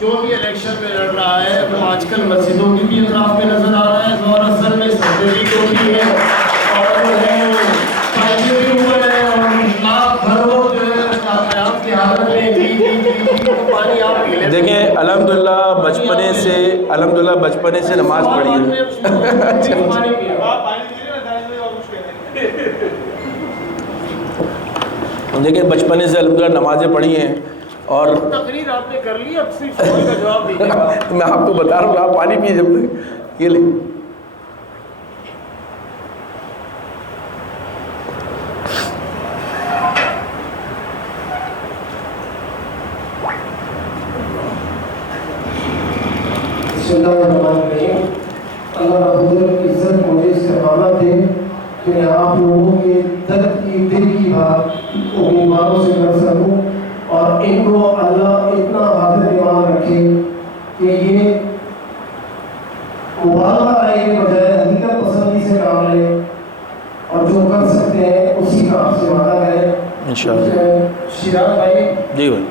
جو بھی الیکشن میں لڑ رہا ہے وہ آج کل مسجدوں کی بھی اطراف میں نظر آ رہا ہے، ظہر اثر میں سردی کو بھی ہے اور جو ہے پائچے بھی اوپر ہے اور آپ ہر وقت جو ہے قیام کی حالت میں پانی آپ پی لیں۔ دیکھیں الحمدللہ بچپنے سے نماز پڑھی ہے۔ دیکھیں بچپنے سے الحمدللہ نمازیں پڑھی ہیں اور تقریر آپ نے کر لی، اب صرف سوال کا جواب دیجیے گا۔ میں آپ کو بتا رہا ہوں آپ پانی پیے جب تک۔ یہ لیں اللہ رب العزت مجھے استقامت دے کہ میں آپ لوگوں کے درد کی دل کی بات امیدواروں سے کر سکوں اور ان کو اللہ اتنا حاضر ایمان رکھے کہ یہ مبالغہ آئے کے بجائے حقیقت پسندی سے کام لے اور جو کر سکتے ہیں اسی کا آپ سے وعدہ کریں انشاءاللہ۔ شیراز بھائی جی بھائی،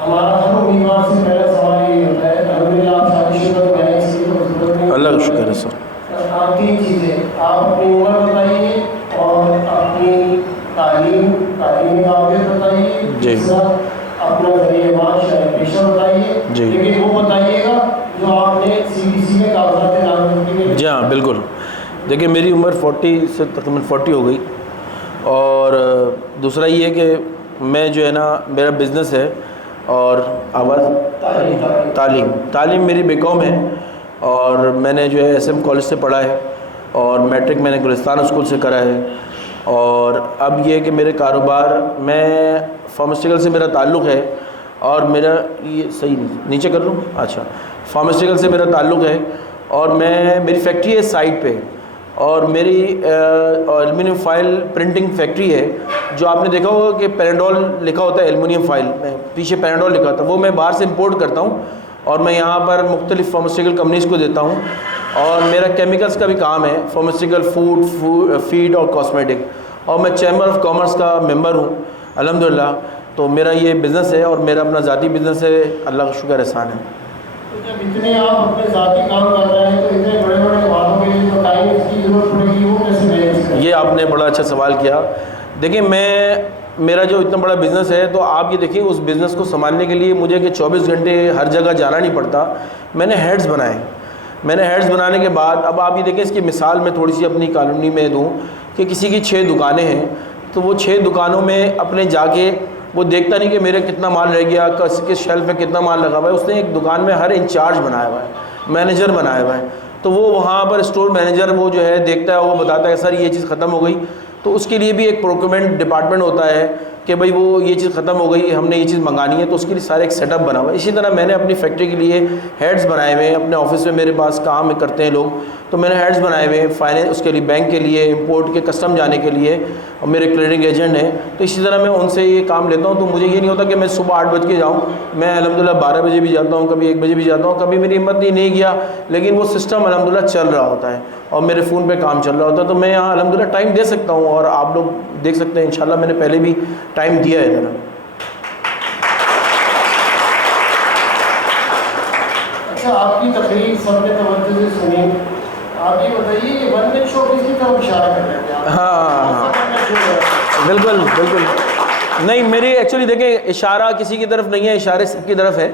ہمارا ہر امیدوار سے پہلا سوال یہ ہوتا ہے الحمدللہ آپ شادی شدہ تو ہیں، اس کی تو ضرورت نہیں، اللہ کا شکر ہے سر۔ آپ تین چیزیں، آپ اپنی عمر بتائیے اور اپنی تعلیمی قابلیت بتائیے، تیسرا اپنا ذریعہ معاش یا پیشہ بتائیے، لیکن وہ بتائیے گا جو آپ نے سی بی سی میں کاغذات نامزدگی میں۔ جی ہاں بالکل۔ دیکھیں میری عمر 40 سے تقریباً 40 ہو گئی، اور دوسرا یہ ہے کہ میں جو ہے نا میرا بزنس ہے اور تعلیم میری بی کام ہے، اور میں نے جو ہے ایس ایم کالج سے پڑھا ہے اور میٹرک میں نے گلستان اسکول سے کرا ہے، اور اب یہ کہ میرے کاروبار میں فارماسٹیکل سے میرا تعلق ہے، اور میرا یہ صحیح نیچے کر لوں، اچھا فارماسٹیکل سے میرا تعلق ہے، اور میری فیکٹری ہے سائٹ پہ، اور میری ایلومینیم فائل پرنٹنگ فیکٹری ہے، جو آپ نے دیکھا ہوگا کہ پیناڈول لکھا ہوتا ہے ایلومینیم فائل میں پیچھے پیناڈول لکھا ہوتا ہے، وہ میں باہر سے امپورٹ کرتا ہوں اور میں یہاں پر مختلف فارماسٹیکل کمپنیز کو دیتا ہوں، اور میرا کیمیکلز کا بھی کام ہے، فارماسٹیکل فیڈ اور کاسمیٹک، اور میں چیمبر آف کامرس کا ممبر ہوں الحمدللہ۔ تو میرا یہ بزنس ہے اور میرا اپنا ذاتی بزنس ہے، اللہ کا شکر احسان ہے۔ جب اتنے آپ اپنے ذاتی کام کر رہے ہیں تو اتنے بڑے بڑے وعدوں کے لیے جو ٹائم اس کی ضرورت پڑے گی وہ کیسے مینیج کریں؟ یہ آپ نے بڑا اچھا سوال کیا۔ دیکھیں میرا جو اتنا بڑا بزنس ہے، تو آپ یہ دیکھیں اس بزنس کو سنبھالنے کے لیے مجھے کہ 24 گھنٹے ہر جگہ جانا نہیں پڑتا، میں نے ہیڈز بنائے، میں نے ہیڈز بنانے کے بعد اب آپ یہ دیکھیں اس کی مثال میں تھوڑی سی اپنی کالونی میں دوں کہ کسی کی 6 دکانیں ہیں، تو وہ 6 دکانوں میں اپنے جا کے وہ دیکھتا نہیں کہ میرے کتنا مال رہ گیا، کس شیلف میں کتنا مال لگا ہوا ہے، اس نے ایک دکان میں ہر انچارج بنایا ہوا ہے، مینیجر بنایا ہوا ہے، تو وہ وہاں پر اسٹور مینیجر وہ جو ہے دیکھتا ہے، وہ بتاتا ہے سر یہ چیز ختم ہو گئی، تو اس کے لیے بھی ایک پروکیورمنٹ ڈپارٹمنٹ ہوتا ہے کہ بھائی وہ یہ چیز ختم ہو گئی، ہم نے یہ چیز منگانی ہے، تو اس کے لیے سارے ایک سیٹ اپ بنا ہوا ہے۔ اسی طرح میں نے اپنی فیکٹری کے لیے ہیڈز بنائے ہوئے ہیں، اپنے آفس میں میرے پاس کام کرتے ہیں لوگ، تو میں نے ہیڈز بنائے ہوئے ہیں فائنینس اس کے لیے، بینک کے لیے، امپورٹ کے کسٹم جانے کے لیے، اور میرے کلیئرنگ ایجنٹ ہیں، تو اسی طرح میں ان سے یہ کام لیتا ہوں۔ تو مجھے یہ نہیں ہوتا کہ میں صبح 8 بج کے جاؤں، میں الحمدللہ 12 بجے بھی جاتا ہوں، کبھی 1 بجے بھی جاتا ہوں، کبھی میری ہمت نہیں گیا، لیکن وہ سسٹم الحمدللہ چل رہا ہوتا ہے اور میرے فون پہ کام چل رہا ہوتا ہے، تو میں یہاں الحمدللہ ٹائم دے سکتا ہوں، اور آپ لوگ دیکھ سکتے ہیں انشاءاللہ میں نے پہلے بھی ٹائم دیا ہے ذرا۔ اچھا آپ کی تقریر سب نے توجہ سے سنی، آپ یہ بتائیے کہ ون مین شو کس کی طرف اشارہ کر رہے ہیں؟ ہاں بالکل نہیں، میری ایکچولی دیکھیں اشارہ کسی کی طرف نہیں ہے، اشارے سب کی طرف ہے،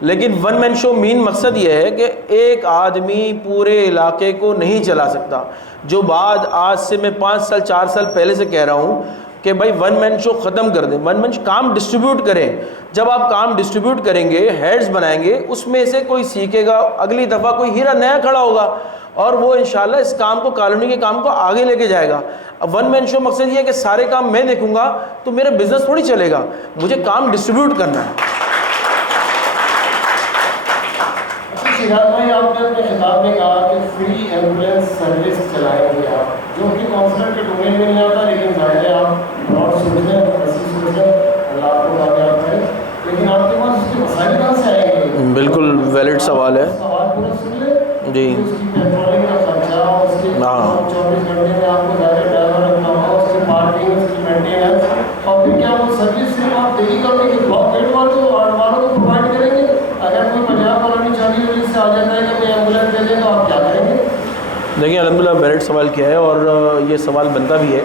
لیکن ون مین شو مین مقصد یہ ہے کہ ایک آدمی پورے علاقے کو نہیں چلا سکتا، جو بات آج سے میں 5 سال 4 سال پہلے سے کہہ رہا ہوں کہ بھائی ون مین شو ختم کر دیں، ون مین شو کام ڈسٹریبیوٹ کریں، جب آپ کام ڈسٹریبیوٹ کریں گے، ہیڈز بنائیں گے، اس میں سے کوئی سیکھے گا، اگلی دفعہ کوئی ہیرا نیا کھڑا ہوگا اور وہ انشاءاللہ اس کام کو، کالونی کے کام کو آگے لے کے جائے گا۔ اب ون مین شو مقصد یہ ہے کہ سارے کام میں دیکھوں گا تو میرا بزنس تھوڑی چلے گا، مجھے کام ڈسٹریبیوٹ کرنا ہے۔ شیراز بھائی آپ نے اپنے خطاب میں کہا کہ فری ایمبولینس سروس چلائیں گے آپ، جو کہ کونسلر کے ڈومین میں نہیں آتا، لیکن ظاہر ہے آپ براڈ سوچ ہیں، وسیع سوچ ہیں، اللہ آپ کو کامیاب کرے، لیکن آپ کے پاس اس کے مسائل کہاں سے آئیں گے؟ بالکل ویلڈ سوال ہے۔ سوال جی اس کی پیٹرولنگ کا خرچہ، اس کے 24 گھنٹے میں آپ کو ڈائریکٹ ڈرائیور رکھنا ہوگا، اس کی پارکنگ، اس کی مینٹیننس، اور پھر کیا وہ سروس صرف آپ دہلی کرنے کے بلاک گیٹ والوں کو پرووائڈ کریں گے؟ اگر کوئی پنجاب کالونی چالی وجہ سے آ جاتا ہے کہ کوئی ایمبولینس دے دیں تو آپ کیا کریں گے؟ دیکھیں الحمدللہ ویلڈ سوال کیا ہے اور یہ سوال بنتا بھی ہے.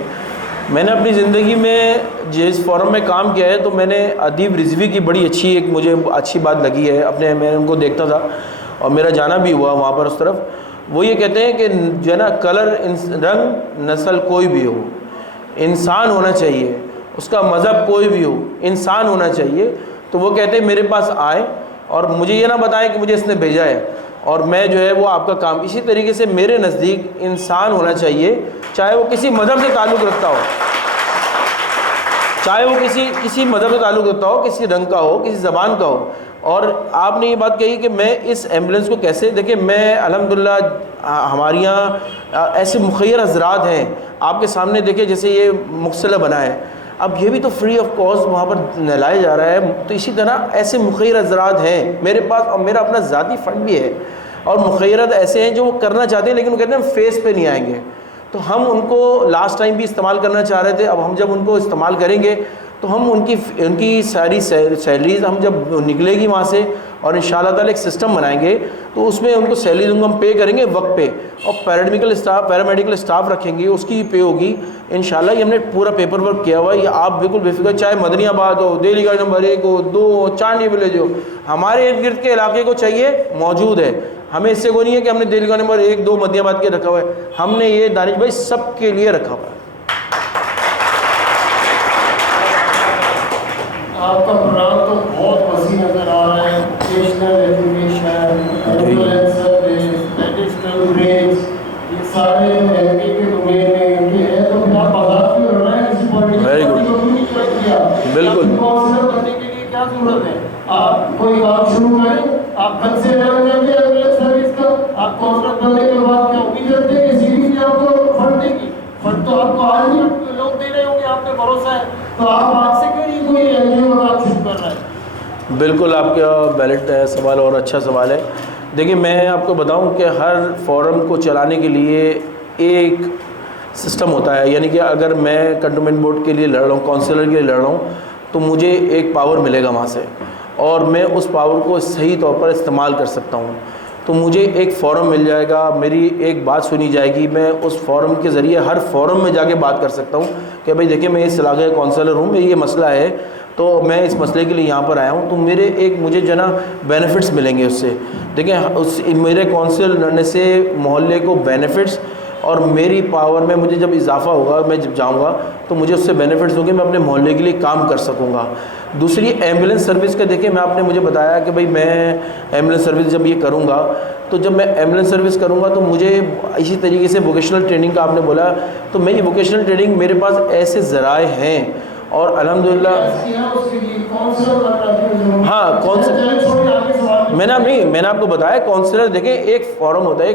میں نے اپنی زندگی میں جس فورم میں کام کیا ہے تو میں نے ادیب رضوی کی بڑی مجھے اچھی بات لگی ہے. میں ان کو دیکھتا تھا اور میرا جانا بھی ہوا وہاں پر اس طرف. وہ یہ کہتے ہیں کہ جو ہے نا کلر، رنگ، نسل کوئی بھی ہو، انسان ہونا چاہیے، اس کا مذہب کوئی بھی ہو، انسان ہونا چاہیے. تو وہ کہتے ہیں میرے پاس آئیں اور مجھے یہ نہ بتائیں کہ مجھے اس نے بھیجا ہے اور میں جو ہے وہ آپ کا کام. اسی طریقے سے میرے نزدیک انسان ہونا چاہیے، چاہے وہ کسی مذہب سے تعلق رکھتا ہو، چاہے وہ کسی مذہب سے تعلق رکھتا ہو، کسی رنگ کا ہو، کسی زبان کا ہو. اور آپ نے یہ بات کہی کہ میں اس ایمبولینس کو کیسے، دیکھیں میں الحمدللہ ہمارے یہاں ایسے مخیر حضرات ہیں آپ کے سامنے، دیکھیں جیسے یہ مغسلہ بنا ہے، اب یہ بھی تو فری آف کاسٹ وہاں پر نہلایا جا رہا ہے. تو اسی طرح ایسے مخیر حضرات ہیں میرے پاس، اور میرا اپنا ذاتی فنڈ بھی ہے. اور مخیرات ایسے ہیں جو وہ کرنا چاہتے ہیں لیکن وہ کہتے ہیں ہم فیس پہ نہیں آئیں گے. تو ہم ان کو لاسٹ ٹائم بھی استعمال کرنا چاہ رہے تھے. اب ہم جب ان کو استعمال کریں گے تو ہم ان کی ساری سیلریز ہم جب نکلے گی وہاں سے، اور انشاءاللہ تعالی ایک سسٹم بنائیں گے تو اس میں ان کو سیلریز ان کو ہم پے کریں گے وقت پہ، اور پیرامیڈیکل اسٹاف رکھیں گے، اس کی پے ہوگی انشاءاللہ. یہ ہم نے پورا پیپر ورک کیا ہوا ہے. یہ آپ بالکل بے فکر، چاہے مدنی آباد ہو، دہلی کا نمبر 1 ہو، 2 ہو، چاندنی ولیج ہو، ہمارے ارد گرد کے علاقے کو چاہیے موجود ہے. ہمیں اس سے کوئی نہیں ہے کہ ہم نے دہلی کا نمبر 1 2 مدنی آباد کے رکھا ہوا ہے. ہم نے یہ دانش بھائی سب کے لیے رکھا ہوا ہے. آپ کا پروگرام تو بہت وسیع نظر آ رہا ہے. Vocational education, ambulance service, additional rates, یہ سارے ایم پی کے ڈومین میں ان کے ہیں. تو پھر آپ آزاد کیوں رہنا ہے کسی پولیٹیکل پارٹی کو کیوں نہیں جوائن کیا؟ بالکل کاؤنسلر بننے کے لیے کیا ضرورت ہے؟ آپ کوئی کام شروع کریں، آپ کل سے اعلان کر دیں ایمبولینس سروس کا. آپ کاؤنسلر بننے کے بعد کیا امید رکھتے ہیں کہ سی ڈی پی آپ کو فنڈ دے گی؟ فنڈ تو آپ کو آج بھی لوگ دے رہے ہوں گے، آپ پہ بھروسہ ہے. تو آپ آج سے کیوں نہیں کوئی این جی او کا کام شروع کر رہے ہیں؟ بالکل آپ کا ویلڈ سوال اور اچھا سوال ہے. دیکھیں میں آپ کو بتاؤں کہ ہر فورم کو چلانے کے لیے ایک سسٹم ہوتا ہے. یعنی کہ اگر میں کنٹونمنٹ بورڈ کے لیے لڑ رہا ہوں، کونسلر کے لیے لڑ رہا ہوں، تو مجھے ایک پاور ملے گا وہاں سے، اور میں اس پاور کو صحیح طور پر استعمال کر سکتا ہوں. تو مجھے ایک فورم مل جائے گا، میری ایک بات سنی جائے گی، میں اس فورم کے ذریعے ہر فورم میں جا کے بات کر سکتا ہوں کہ بھائی دیکھیں میں اس علاقے کا کونسلر ہوں، میری یہ مسئلہ ہے تو میں اس مسئلے کے لیے یہاں پر آیا ہوں. تو مجھے جو ہے نا بینیفٹس ملیں گے اس سے. دیکھیں میرے کونسل لڑنے سے محلے کو بینیفٹس، اور میری پاور میں مجھے جب اضافہ ہوگا، میں جب جاؤں گا تو مجھے اس سے بینیفٹس ہوں گے، میں اپنے محلے کے لیے کام کر سکوں گا. دوسری ایمبولینس سروس کا دیکھیں آپ نے مجھے بتایا کہ بھئی میں ایمبولینس سروس جب یہ کروں گا تو جب میں ایمبولینس سروس کروں گا تو مجھے اسی طریقے سے ووکیشنل ٹریننگ کا آپ نے بولا، تو میری ووکیشنل ٹریننگ میرے پاس ایسے ذرائع ہیں اور الحمدللہ. ہاں میں نے آپ کو بتایا کونسلر، دیکھیں ایک فارم ہوتا ہے،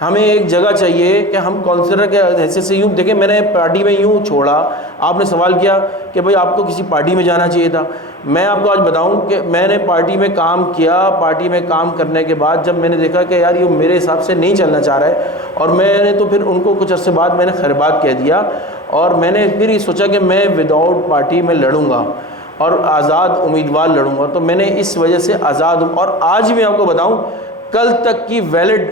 ہمیں ایک جگہ چاہیے کہ ہم کونسلر کے حیثیت سے یوں. دیکھیں میں نے پارٹی میں یوں چھوڑا، آپ نے سوال کیا کہ بھئی آپ کو کسی پارٹی میں جانا چاہیے تھا. میں آپ کو آج بتاؤں کہ میں نے پارٹی میں کام کیا. پارٹی میں کام کرنے کے بعد جب میں نے دیکھا کہ یار یہ میرے حساب سے نہیں چلنا چاہ رہا ہے، اور میں نے تو پھر ان کو کچھ عرصے بعد میں نے خیر بات کہہ دیا، اور میں نے پھر یہ سوچا کہ میں وداؤٹ پارٹی میں لڑوں گا اور آزاد امیدوار لڑوں گا. تو میں نے اس وجہ سے آزاد ہوں. اور آج میں آپ کو بتاؤں کل تک کی ویلڈ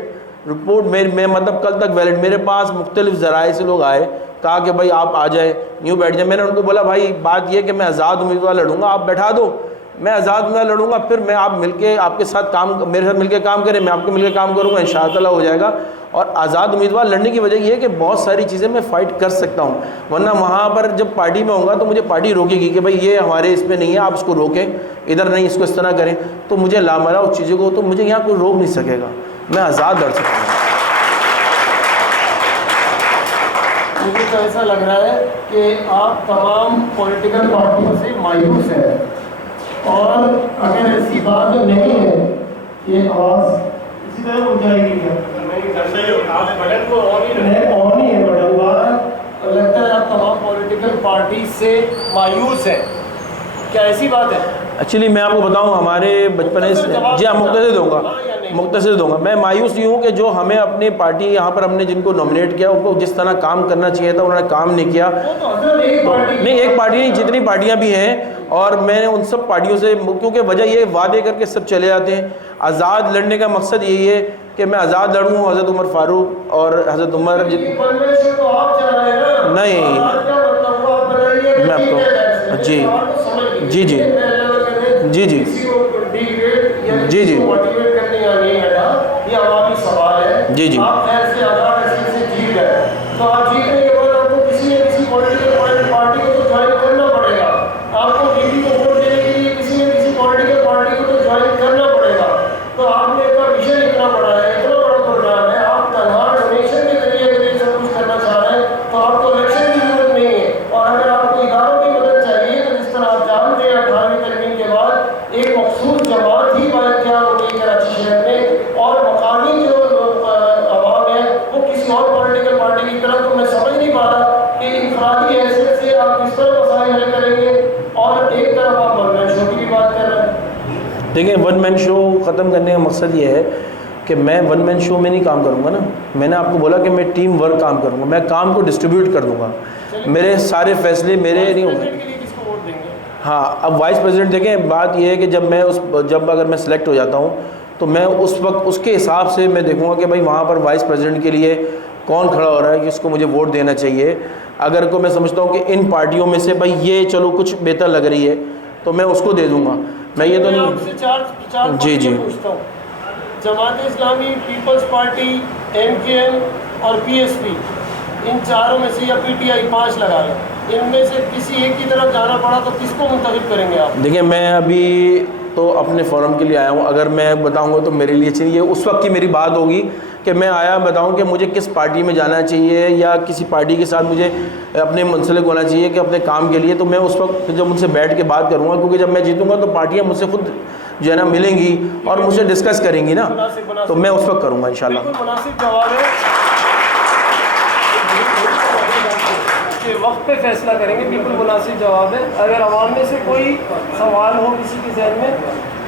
رپورٹ میں مطلب کل تک ویلڈ، میرے پاس مختلف ذرائع سے لوگ آئے، کہا کہ بھائی آپ آ جائیں، یوں بیٹھ جائیں. میں نے ان کو بولا بھائی بات یہ کہ میں آزاد امیدوار لڑوں گا، آپ بیٹھا دو، میں آزاد امیدوار لڑوں گا، پھر میں آپ مل کے آپ کے ساتھ میرے ساتھ مل کے کام کریں، میں آپ کے مل کے کام کروں گا، انشاءاللہ ہو جائے گا. اور آزاد امیدوار لڑنے کی وجہ یہ ہے کہ بہت ساری چیزیں میں فائٹ کر سکتا ہوں، ورنہ وہاں پر جب پارٹی میں ہوں گا تو مجھے پارٹی روکے گی کہ بھائی یہ ہمارے اس میں نہیں ہے، آپ اس کو روکیں، ادھر نہیں، اس کو اس طرح کریں. تو مجھے لاملا اس چیزوں کو، تو مجھے یہاں کوئی روک نہیں سکے گا، میں آزاد لڑ سکتا ہوں. مجھے تو ایسا لگ رہا ہے کہ آپ تمام پولیٹیکل پارٹیوں سے مایوس ہیں، اور اگر ایسی بات نہیں ہے یہ آواز اسی طرح ہو جائے گی کیا؟ آن ہی ہے بٹن بار. لگتا ہے آپ تمام پولیٹیکل پارٹی سے مایوس ہیں. کیا ایسی بات ہے؟ ایکچولی میں آپ کو بتاؤں ہمارے بچپنے سے جی ہاں مختصر دوں گا. میں مایوس یہ ہوں کہ جو ہمیں اپنی پارٹی یہاں پر ہم نے جن کو نامنیٹ کیا ان کو جس طرح کام کرنا چاہیے تھا انہوں نے کام نہیں کیا. نہیں ایک پارٹی نہیں جتنی پارٹیاں بھی ہیں, اور میں نے ان سب پارٹیوں سے, کیونکہ وجہ یہ وعدے کر کے سب چلے جاتے ہیں. آزاد لڑنے کا مقصد یہی ہے کہ میں آزاد لڑوں, حضرت عمر فاروق اور حضرت عمر نہیں میں آپ کو جی جی جی جی جی جی جی جی جی تو آپ جیتنے کے بعد آپ کو کسی نہ کسی پولیٹیکل پارٹی کو تو جوائن کرنا پڑے گا. آپ کو بیوی کو ووٹ دینے کے لیے کسی نہ کسی پولیٹیکل پارٹی کو تو جوائن کرنا پڑے گا. تو آپ نے اتنا ویژن اتنا بڑا ہے, اتنا بڑا پروگرام ہے, آپ تنہا ڈونیشن کے ذریعے اگر یہ سب کچھ کرنا چاہ رہے ہیں تو آپ کو الیکشن کی ضرورت نہیں ہے. اور اگر آپ کو اداروں کی مدد چاہیے تو جس طرح آپ جانتے ہیں 18ویں ترمیم کے بعد ایک مخصوص جماعت ہی بااختیار ہو گئی کراچی شہر میں, اور مقامی جو عوام ہے وہ کسی اور پولیٹیکل پارٹی کی طرف. تو میں سمجھ نہیں پا رہا کہ انفرادی حیثیت سے آپ کس طرح مسائل حل کریں گے, اور ایک طرف آپ ون مین شو کی بھی بات کر رہے ہیں. دیکھیں ون مین شو ختم کرنے کا مقصد یہ ہے کہ میں ون مین شو میں نہیں کام کروں گا نا. میں نے آپ کو بولا کہ میں ٹیم ورک کام کروں گا, میں کام کو ڈسٹریبیوٹ کر دوں گا, میرے سارے فیصلے میرے نہیں ہوں گے. ہاں اب وائس پریزیڈنٹ دیکھیں بات یہ ہے کہ جب اگر میں سلیکٹ ہو جاتا ہوں تو میں اس وقت اس کے حساب سے میں دیکھوں گا کہ بھائی وہاں پر وائس پریزیڈنٹ کے لیے کون کھڑا ہو رہا ہے, کس کو مجھے ووٹ دینا چاہیے. اگر کو میں سمجھتا ہوں کہ ان پارٹیوں میں سے بھائی یہ چلو کچھ بہتر لگ رہی ہے تو میں اس کو دے دوں گا. میں یہ تو نہیں جی جی Jamaat Islami, Peoples party, M کے ایم اور پی ایس پی, ان چاروں میں سے یا پی ٹی آئی 5 لگا لیں, ان میں سے کسی ایک کی طرف جانا پڑا تو کس کو منتخب کریں گے آپ؟ دیکھیں میں ابھی تو اپنے فورم کے لیے آیا ہوں, اگر میں بتاؤں گا تو میرے لیے چاہیے اس وقت کی میری بات ہوگی کہ میں آیا بتاؤں کہ مجھے کس پارٹی میں جانا چاہیے یا کسی پارٹی کے ساتھ مجھے اپنے منسلک ہونا چاہیے کہ اپنے کام کے لیے. تو میں اس وقت جب ان سے بیٹھ کے بات کروں گا, کیونکہ جب میں جیتوں گا تو پارٹیاں مجھ سے خود جو ہے نا ملیں گی اور مجھ سے ڈسکس کریں گی نا, تو میں اس وقت کروں گا انشاءاللہ. مناسب جواب ہے کہ وقت پہ فیصلہ کریں گے, بالکل مناسب جواب ہے. اگر عوام میں سے کوئی سوال ہو کسی کے ذہن میں,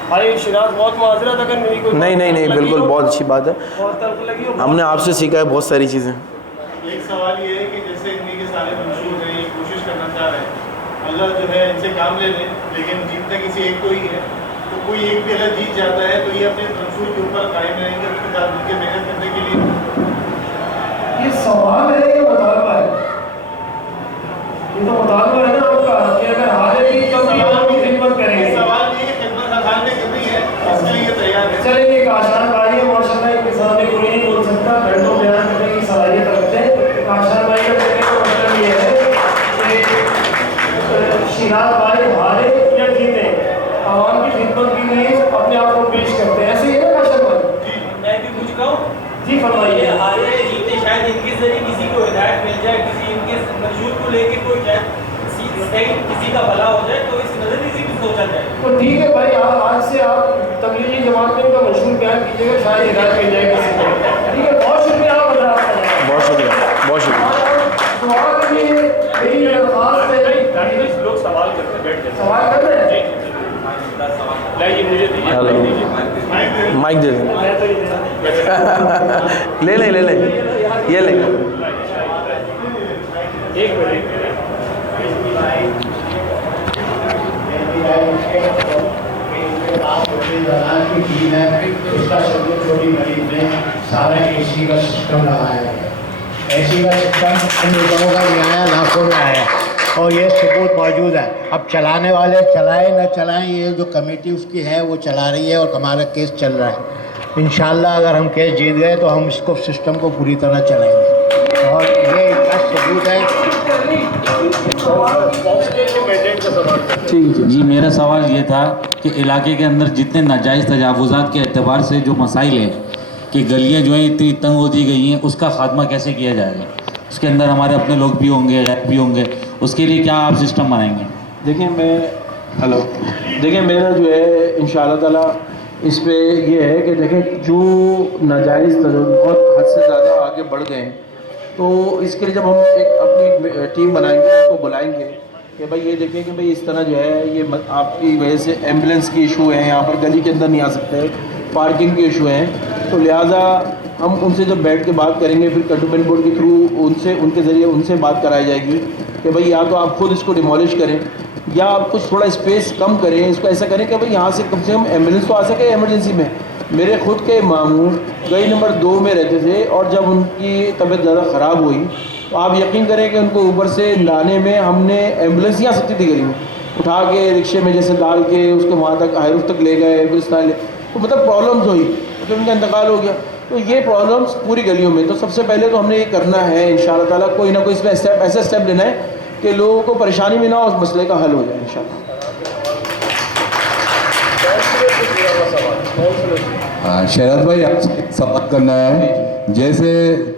بھائی شراز بہت معذرت اگر میری کوئی نہیں بالکل بہت اچھی بات ہے, بہت تلخ لگی ہو, ہم نے آپ سے سیکھا ہے بہت ساری چیزیں. ایک سوال یہ ہے کہ جیسے انہیں کے سارے منشور ہیں, یہ کوشش کرنا چاہ رہے ہیں, اللہ جو ہے ان سے کام لے لیں, لیکن جیتنا کسی ایک کو ہی ہے, تو کوئی ایک بھی اگر جیت جاتا ہے تو یہ اپنے منشور کے اوپر قائم رہیں گے اس کے ساتھ مل کے محنت کرنے کے لیے. یہ سوال ہے یا مطالبہ ہے؟ یہ تو مطالبہ ہے نا آپ کا کہ اگر ہارے گی تو عوام کی خدمت کریں گے. سوال یہ کہ خدمت آسان میں کرنی ہے, اس کے لیے تیار ہے. چلیں ایک آشان بھائی ہے ماشاءاللہ, ایک کسان بھی کوئی نہیں بول سکتا, گھنٹوں بیان کرنے کی صلاحیت رکھتے ہیں. آشان بھائی کا کہنے کا مطلب یہ ہے کہ شیراز بھائی ہارے یا جیتے عوام کی خدمت کے لیے اپنے آپ کو پیش کرتے ہیں, ایسے ہی ہے نا آشان بھائی؟ جی میں بھی کچھ کہوں. جی فرمائیے. ہارے جیتے شاید ان کے ذریعے کسی کو ہدایت مل جائے, کسی ان کے منشور کو لے کے کوئی شاید کسی کا بھلا ہو جائے, تو اس نظریے سے بھی سوچا جائے. تو ٹھیک ہے بھائی, آج سے آپ تبلیغی جماعت میں ان کا منشور بیان کیجیے گا, شاید ہدایت مل جائے کسی کو. ٹھیک ہے, بہت شکریہ آپ حضرات کا. بہت شکریہ بہت شکریہ. دعا کے لیے میری درخواست ہے. لوگ سوال کرتے ہیں, بیٹھ جائیں. سوال کر رہے ہیں؟ لائیے مجھے دیجیے. مائک دے دیں, میں تو یہ لے لیں یہ لیں. ایک منٹ. اس کا سب چھوٹی مریض نے سارا اے سی کا سسٹم لگایا ہے. اے سی کا سسٹم ان لوگوں کا بھی آیا, لاکھوں میں آیا, اور یہ ثبوت موجود ہے. اب چلانے والے چلائیں نہ چلائیں, یہ جو کمیٹی اس کی ہے وہ چلا رہی ہے, اور ہمارا کیس چل رہا ہے. انشاءاللہ اگر ہم کیس جیت گئے تو ہم اس کو سسٹم کو پوری طرح چلائیں گے, اور یہ اس کا ثبوت ہے. جی میرا سوال یہ تھا کہ علاقے کے اندر جتنے ناجائز تجاوزات کے اعتبار سے جو مسائل ہیں کہ گلیاں جو ہیں اتنی تنگ ہوتی گئی ہیں, اس کا خاتمہ کیسے کیا جائے گا؟ اس کے اندر ہمارے اپنے لوگ بھی ہوں گے, غیر بھی ہوں گے, اس کے لیے کیا آپ سسٹم بنائیں گے؟ دیکھیں میرا جو ہے انشاءاللہ تعالیٰ اس پہ یہ ہے کہ دیکھیں جو ناجائز بہت حد سے زیادہ آگے بڑھ گئے ہیں, تو اس کے لیے جب ہم ایک اپنی ٹیم بنائیں گے, اس کو بلائیں گے, کہ بھائی یہ دیکھیں کہ بھائی اس طرح جو ہے یہ آپ کی وجہ سے ایمبولینس کی ایشو ہے، یہاں پر گلی کے اندر نہیں آ سکتے، پارکنگ کے ایشو ہیں، تو لہٰذا ہم ان سے جب بیٹھ کے بات کریں گے پھر کنٹونمنٹ بورڈ کے تھرو ان کے ذریعے ان سے بات کرائی جائے گی کہ بھائی یا تو آپ خود اس کو ڈیمالش کریں یا آپ کچھ تھوڑا اسپیس کم کریں، اس کو ایسا کریں کہ بھائی یہاں سے کم ایمبولینس تو آ سکے ایمرجنسی میں۔ میرے خود کے ماموں گلی نمبر 2 میں رہتے تھے اور جب ان کی طبیعت زیادہ خراب ہوئی تو آپ یقین کریں کہ ان کو اوپر سے لانے میں ہم نے ایمبولینس نہیں آ سکتی تھی گلی میں، اٹھا کے رکشے میں جیسے ڈال کے اس کو وہاں تک ہائی روف تک لے گئے، تو مطلب پرابلمز ہوئی، پھر ان کا انتقال ہو گیا۔ تو یہ پرابلمس پوری گلیوں میں، تو سب سے پہلے تو ہم نے یہ کرنا ہے انشاءاللہ تعالیٰ، کوئی نہ کوئی اس میں ایسا اسٹیپ لینا ہے کہ لوگوں کو پریشانی بھی نہ ہو، اس مسئلے کا حل ہو جائے انشاءاللہ۔ شہرت بھائی آپ سے ایک سوال کرنا ہے، جیسے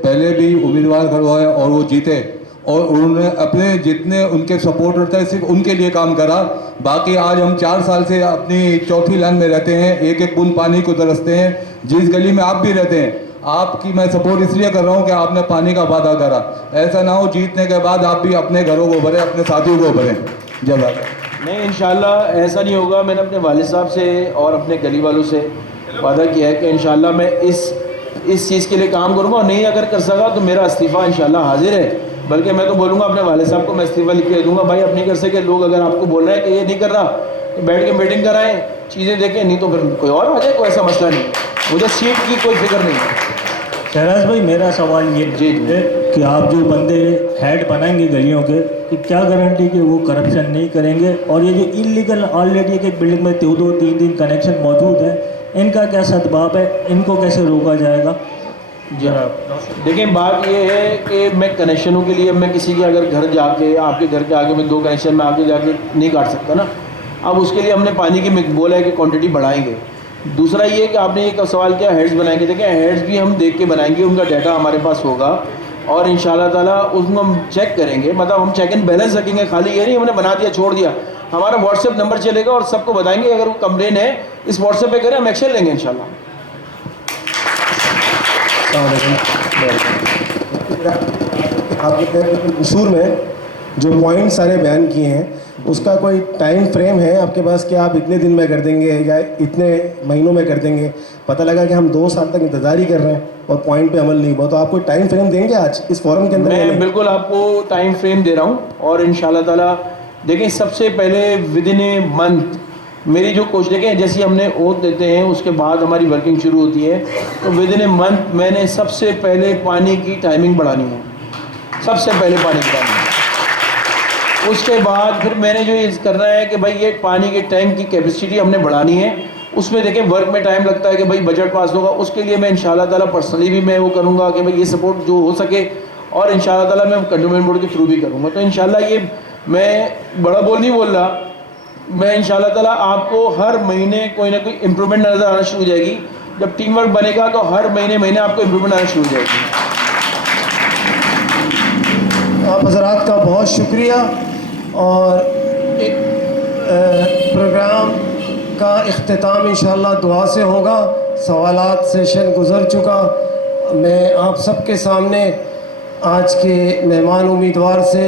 پہلے بھی امیدوار کھڑے ہوئے اور وہ جیتے اور انہوں نے اپنے جتنے ان کے سپورٹر تھے صرف ان کے لیے کام کرا، باقی آج ہم 4 سال سے اپنی چوتھی لائن میں رہتے ہیں، ایک ایک بوند پانی کو ترستے ہیں، جس گلی میں آپ بھی رہتے ہیں آپ کی میں سپورٹ اس لیے کر رہا ہوں کہ آپ نے پانی کا وعدہ کرا، ایسا نہ ہو جیتنے کے بعد آپ بھی اپنے گھروں کو بھریں، اپنے ساتھیوں کو بھریں۔ جب نہیں انشاءاللہ ایسا نہیں ہوگا، میں نے اپنے والد صاحب سے اور اپنے گلی والوں سے وعدہ کیا ہے کہ انشاءاللہ میں اس چیز کے لیے کام کروں گا، اور نہیں اگر کر سکا تو میرا استعفیٰ انشاءاللہ حاضر ہے، بلکہ میں تو بولوں گا اپنے والد صاحب کو میں استعفیٰ لکھ کے دوں گا، بھائی اب نہیں کر سکے، لوگ اگر آپ کو بول رہے ہیں کہ یہ نہیں کر رہا تو بیٹھ کے میٹنگ کرائیں، چیزیں دیکھیں، نہیں تو پھر کوئی اور آ جائے، کوئی ایسا مسئلہ نہیں، مجھے سیٹ کی کوئی فکر نہیں ہے۔ شہراز بھائی میرا سوال یہ ہے کہ آپ جو بندے ہیڈ بنائیں گے گلیوں کے، کہ کیا گارنٹی کہ وہ کرپشن نہیں کریں گے، اور یہ جو انلیگل آلریڈی ایک بلڈنگ میں 2-3 کنیکشن موجود ہیں، ان کا کیا سدباب ہے، ان کو کیسے روکا جائے گا؟ دیکھیں بات یہ ہے کہ میں کنیکشنوں کے لیے میں کسی کے اگر گھر جا کے آپ کے گھر کے آگے میں 2 کنیکشن میں آگے جا کے نہیں کاٹ سکتا نا، اب اس کے لیے ہم نے پانی کی بولا ہے کہ کوانٹٹی بڑھائیں گے۔ دوسرا یہ کہ آپ نے ایک سوال کیا ہیڈز بنائیں گے، دیکھیں ہیڈز بھی ہم دیکھ کے بنائیں گے، ان کا ڈیٹا ہمارے پاس ہوگا اور انشاءاللہ تعالیٰ اس میں ہم چیک کریں گے، مطلب ہم چیک اینڈ بیلنس رکھیں گے، خالی یہ نہیں ہم نے بنا دیا چھوڑ دیا، ہمارا واٹس ایپ نمبر چلے گا اور سب کو بتائیں گے اگر وہ کمپلین ہے اس واٹس ایپ پہ کریں، ہم ایکشن لیں گے انشاءاللہ۔ آپ کے منشور میں جو پوائنٹ سارے بیان کیے ہیں اس کا کوئی ٹائم فریم ہے آپ کے پاس کہ آپ اتنے دن میں کر دیں گے یا اتنے مہینوں میں کر دیں گے؟ پتہ لگا کہ ہم 2 سال تک انتظار ہی کر رہے ہیں اور پوائنٹ پہ عمل نہیں ہوا، تو آپ کوئی ٹائم فریم دیں گے آج اس فورم کے اندر؟ میں بالکل آپ کو ٹائم فریم دے رہا ہوں، اور انشاءاللہ تعالیٰ دیکھیں سب سے پہلے ودن اے منتھ میری جو کوشش، دیکھیں جیسے ہم نے اوتھ دیتے ہیں اس کے بعد ہماری ورکنگ شروع ہوتی ہے، تو ودن اے منتھ میں نے سب سے پہلے پانی کی ٹائمنگ بڑھانی ہے، سب سے پہلے پانی کی ٹائمنگ، اس کے بعد پھر میں نے جو یہ کرنا ہے کہ بھائی یہ پانی کے ٹینک کی کیپیسٹی ہم نے بڑھانی ہے، اس میں دیکھیں ورک میں ٹائم لگتا ہے کہ بھائی بجٹ پاس ہوگا، اس کے لیے میں انشاءاللہ تعالیٰ پرسنلی بھی میں وہ کروں گا کہ بھائی یہ سپورٹ جو ہو سکے، اور انشاءاللہ تعالیٰ میں کنٹونمنٹ بورڈ کے تھرو بھی کروں گا، تو انشاءاللہ یہ میں بڑا بول نہیں بول رہا، میں انشاءاللہ تعالیٰ آپ کو ہر مہینے کوئی نہ کوئی امپرومنٹ نظر آنا شروع ہو جائے گی، جب ٹیم ورک بنے گا تو ہر مہینے آپ کو امپرومنٹ آنا شروع ہو جائے گی۔ آپ حضرات کا بہت شکریہ، اور پروگرام کا اختتام انشاءاللہ دعا سے ہوگا، سوالات سیشن گزر چکا، میں آپ سب کے سامنے آج کے مہمان امیدوار سے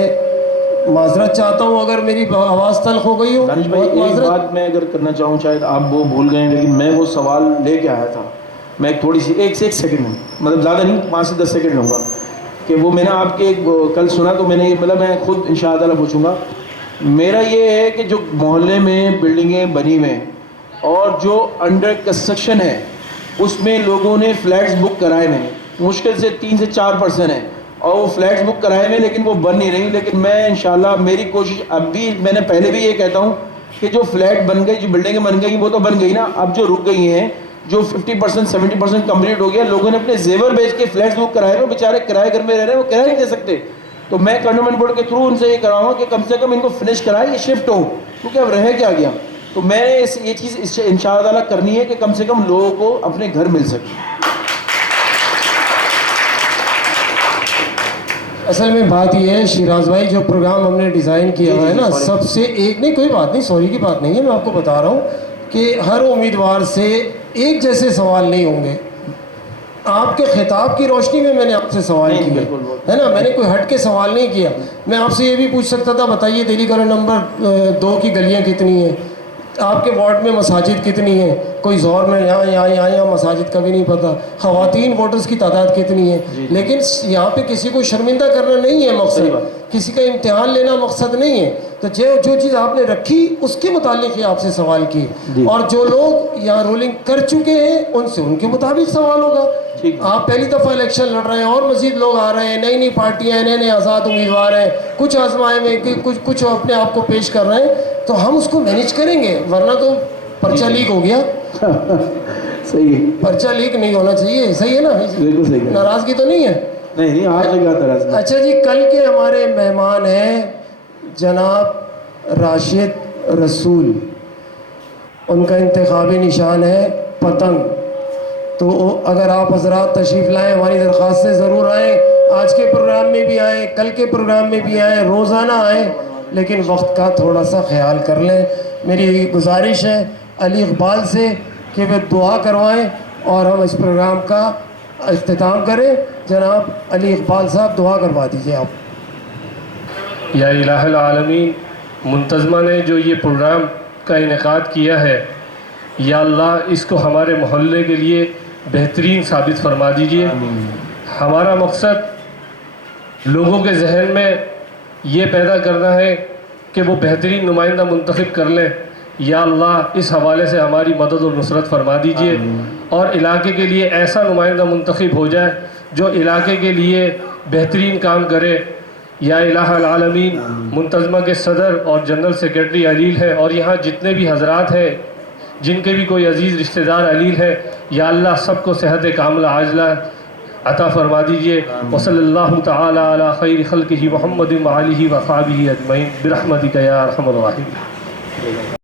معذرت چاہتا ہوں اگر میری آواز تلخ ہو گئی ہو، دانش بھائی ایک بات میں اگر کرنا چاہوں، شاید آپ وہ بھول گئے ہیں، لیکن میں وہ سوال لے کے آیا تھا، میں ایک تھوڑی سی 1 سیکنڈ میں، مطلب زیادہ نہیں 5 سے 10 سیکنڈ لوں گا، کہ وہ میں نے آپ کے کل سنا تو میں نے یہ مطلب میں خود انشاءاللہ تعالیٰ پوچھوں گا۔ میرا یہ ہے کہ جو محلے میں بلڈنگیں بنی ہوئے ہیں اور جو انڈر کنسٹرکشن ہے اس میں لوگوں نے فلیٹس بک کرائے ہوئے ہیں، مشکل سے 3 سے 4% ہیں، اور وہ فلیٹس بک کرائے ہوئے لیکن وہ بن نہیں رہی، لیکن میں انشاءاللہ میری کوشش اب بھی، میں نے پہلے بھی یہ کہتا ہوں کہ جو فلیٹ بن گئی، جو بلڈنگیں بن گئی وہ تو بن گئی نا، اب جو رک گئی ہیں، جو 50% 70% کمپلیٹ ہو گیا، لوگوں نے اپنے زیور بیچ کے فلیٹس بک کرائے ہوئے، بیچارے کرائے گھر میں رہ رہے ہیں، وہ کرایہ نہیں دے سکتے، تو میں کنٹونمنٹ بورڈ کے تھرو ان سے یہ کراؤں گا کہ کم سے کم ان کو فنش کرائے، یہ شفٹ ہو، کیونکہ اب رہ کیا گیا، تو میں نے یہ چیز انشاءاللہ تعالیٰ کرنی ہے کہ کم سے کم لوگوں کو اپنے گھر مل سکے۔ اصل میں بات یہ ہے شیراز بھائی، جو پروگرام ہم نے ڈیزائن کیا ہوا ہے نا، سب سے ایک نہیں، کوئی بات نہیں، سوری کی بات نہیں ہے، میں آپ کو بتا رہا ہوں کہ ہر امیدوار سے ایک جیسے سوال نہیں ہوں گے، آپ کے خطاب کی روشنی میں نے آپ سے سوال کیا ہے نا، میں نے کوئی ہٹ کے سوال نہیں کیا. میں آپ سے یہ بھی پوچھ سکتا تھا بتائیے دہلی کالونی نمبر 2 کی گلیاں کتنی ہیں، آپ کے وارڈ میں مساجد کتنی ہیں، کوئی زور میں یہاں مساجد کا بھی نہیں پتہ، خواتین ووٹرز کی تعداد کتنی ہے. لیکن یہاں پہ کسی کو شرمندہ کرنا نہیں ہے مقصد، کسی کا امتحان لینا مقصد نہیں ہے. تو جو چیز آپ نے رکھی اس کے متعلق ہی آپ سے سوال کی، اور جو لوگ یہاں رولنگ کر چکے ہیں ان سے ان کے مطابق سوال ہوگا. آپ پہلی دفعہ الیکشن لڑ رہے ہیں اور مزید لوگ آ رہے ہیں، نئی نئی پارٹیاں ہیں، نئے نئے آزاد امیدوار ہیں، کچھ آزمائے میں کچھ اپنے آپ کو پیش کر رہے ہیں، تو ہم اس کو مینیج کریں گے. ورنہ تو پرچہ لیک ہو گیا. صحیح، پرچہ لیک نہیں ہونا چاہیے. صحیح ہے نا؟ بالکل صحیح. ناراضگی تو نہیں ہے؟ نہیں آج تک یاد ہے. اچھا جی، کل کے ہمارے مہمان ہیں جناب راشد رسول، ان کا انتخابی نشان ہے پتنگ. تو اگر آپ حضرات تشریف لائیں، ہماری درخواست سے ضرور آئیں. آج کے پروگرام میں بھی آئیں، کل کے پروگرام میں بھی آئیں، روزانہ آئیں، لیکن وقت کا تھوڑا سا خیال کر لیں. میری گزارش ہے علی اقبال سے کہ وہ دعا کروائیں اور ہم اس پروگرام کا اختتام کریں. جناب علی اقبال صاحب دعا کروا دیجیے آپ. یا الہ العالمین، منتظمہ نے جو یہ پروگرام کا انعقاد کیا ہے، یا اللہ اس کو ہمارے محلے کے لیے بہترین ثابت فرما دیجئے. ہمارا مقصد لوگوں کے ذہن میں یہ پیدا کرنا ہے کہ وہ بہترین نمائندہ منتخب کر لیں. یا اللہ اس حوالے سے ہماری مدد و نصرت فرما دیجئے، اور علاقے کے لیے ایسا نمائندہ منتخب ہو جائے جو علاقے کے لیے بہترین کام کرے. یا الہ العالمین، منتظمہ کے صدر اور جنرل سیکرٹری علیل ہے، اور یہاں جتنے بھی حضرات ہیں جن کے بھی کوئی عزیز رشتہ دار علیل ہے، یا اللہ سب کو صحت کاملہ عاجلہ عطا فرما دیجئے. وصلی اللہ تعالی علی خیر خلقہ محمد وآلہ وصحبہ اجمعین برحمتک یا ارحم الراحمین.